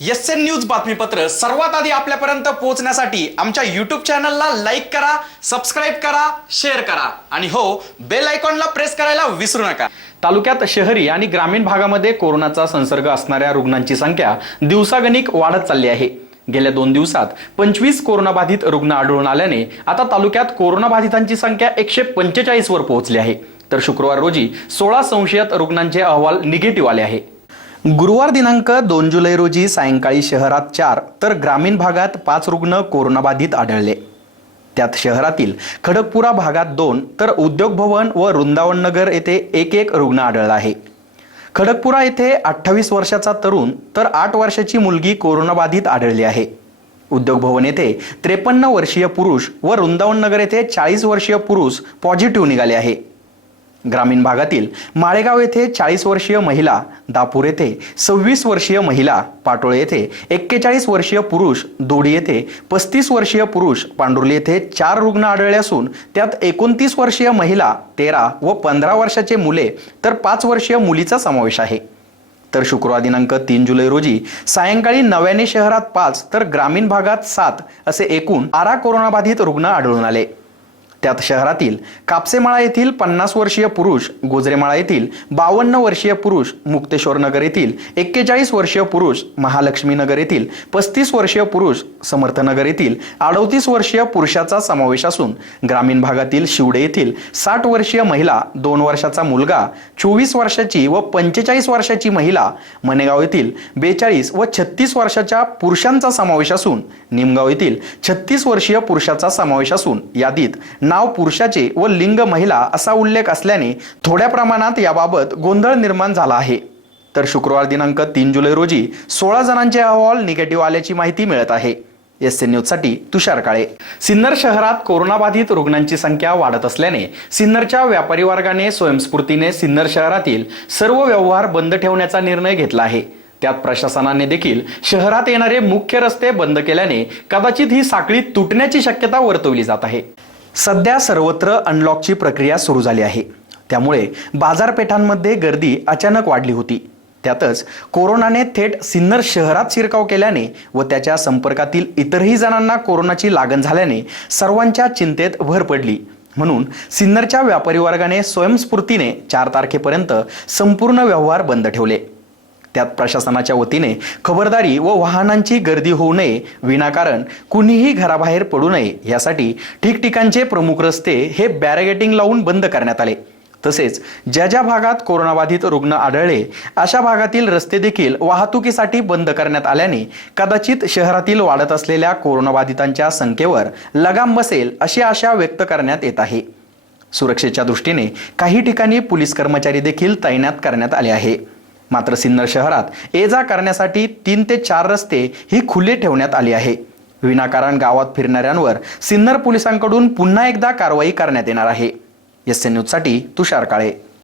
S N news बातमीपत्र सर्वात आधी आपल्यापर्यंत पोहोचण्यासाठी आमच्या युट्यूब चॅनलला लाईक करा सबस्क्राईब करा शेअर करा. आणि हो बेल आयकॉनला प्रेस करायला विसरू नका. तालुक्यात शहरी आणि ग्रामीण भागामध्ये कोरोनाचा संसर्ग असणाऱ्या रुग्णांची संख्या दिवसागणिक वाढत चालली आहे. गेल्या दोन दिवसात पंचवीस कोरोनाबाधित रुग्ण आढळून आल्याने आता तालुक्यात कोरोनाबाधितांची संख्या एकशे पंचेचाळीसवर पोहोचली आहे. तर शुक्रवार रोजी सोळा संशयित रुग्णांचे अहवाल निगेटिव्ह आले आहे. गुरुवार दिनांक दोन जुलै रोजी सायंकाळी शहरात चार तर ग्रामीण भागात पाच रुग्ण कोरोनाबाधित आढळले. त्यात शहरातील खडकपुरा भागात दोन तर उद्योग भवन व वृंदावन नगर येथे एक एक रुग्ण आढळला आहे. खडकपुरा येथे अठ्ठावीस वर्षाचा तरुण तर आठ वर्षाची मुलगी कोरोनाबाधित आढळली आहे. उद्योग भवन येथे त्रेपन्न वर्षीय पुरुष व वृंदावन नगर येथे चाळीस वर्षीय पुरुष पॉझिटिव्ह निघाले आहे. ग्रामीण भागातील माळेगाव येथे चाळीस वर्षीय महिला दापूर येथे सव्वीस वर्षीय महिला पाटोळे येथे एक्केचाळीस वर्षीय पुरुष दोडी येथे पस्तीस वर्षीय पुरुष पांडुर्ली येथे चार रुग्ण आढळले असून त्यात एकोणतीस वर्षीय महिला तेरा व पंधरा वर्षाचे मुले तर पाच वर्षीय मुलीचा समावेश आहे. तर शुक्रवार दिनांक तीन जुलै रोजी सायंकाळी नव्याने शहरात पाच तर ग्रामीण भागात सात असे एकूण बारा कोरोनाबाधित रुग्ण आढळून आले. त्यात शहरातील कापसेमाळा येथील पन्नास वर्षीय पुरुष गोजरेमाळा येथील बावन्न वर्षीय पुरुष मुक्तेश्वर नगर येथील एक्केचाळीस वर्षीय पुरुष महालक्ष्मी नगर येथील पस्तीस वर्षीय पुरुष समर्थनगर येथील अडतीस वर्षीय पुरुषाचा समावेश असून ग्रामीण भागातील शिवडे येथील साठ वर्षीय महिला दोन वर्षाचा मुलगा चोवीस वर्षाची व पंचेचाळीस वर्षाची महिला मनेगाव येथील बेचाळीस व छत्तीस वर्षाच्या पुरुषांचा समावेश असून निमगाव येथील छत्तीस वर्षीय पुरुषाचा समावेश असून यादीत नाव पुरुषाचे व लिंग महिला असा उल्लेख असल्याने थोड्या प्रमाणात याबाबत गोंधळ निर्माण झाला आहे. तर शुक्रवार दिनांक तीन जुलै रोजी सोळा जणांचे अहवाल निगेटिव्ह आल्याची माहिती मिळत आहे. एस एन न्यूजसाठी तुषार काळे. सिन्नर शहरात कोरोनाबाधित रुग्णांची संख्या वाढत असल्याने सिन्नरच्या व्यापारी वर्गाने स्वयंस्फूर्तीने सिन्नर शहरातील सर्व व्यवहार बंद ठेवण्याचा निर्णय घेतला आहे. त्यात प्रशासनाने देखील शहरात येणारे मुख्य रस्ते बंद केल्याने कदाचित ही साखळी तुटण्याची शक्यता वर्तवली जात आहे. सध्या सर्वत्र अनलॉकची प्रक्रिया सुरू झाली आहे. त्यामुळे बाजारपेठांमध्ये गर्दी अचानक वाढली होती. त्यातच कोरोनाने थेट सिन्नर शहरात शिरकाव केल्याने व त्याच्या संपर्कातील इतरही जणांना कोरोनाची लागण झाल्याने सर्वांच्या चिंतेत भर पडली. म्हणून सिन्नरच्या व्यापारी वर्गाने स्वयंस्फूर्तीने चार तारखेपर्यंत संपूर्ण व्यवहार बंद ठेवले. त्यात प्रशासनाच्या वतीने खबरदारी व वाहनांची गर्दी होऊ नये विनाकारण कुणीही घराबाहेर पडू नये यासाठी ठिकठिकाणचे प्रमुख रस्ते हे बॅरगेटिंग लावून बंद करण्यात आले. तसेच ज्या ज्या भागात कोरोनाबाधित रुग्ण आढळले अशा भागातील रस्ते देखील वाहतुकीसाठी बंद करण्यात आल्याने कदाचित शहरातील वाढत असलेल्या कोरोनाबाधितांच्या संख्येवर लगाम बसेल अशी आशा व्यक्त करण्यात येत आहे. सुरक्षेच्या दृष्टीने काही ठिकाणी पोलीस कर्मचारी देखील तैनात करण्यात आले आहे. मात्र सिन्नर शहरात ये जा करण्यासाठी तीन ते चार रस्ते ही खुले ठेवण्यात आली आहे. विनाकारण गावात फिरणाऱ्यांवर सिन्नर पोलिसांकडून पुन्हा एकदा कारवाई करण्यात येणार आहे. एस एन न्यूजसाठी तुषार काळे.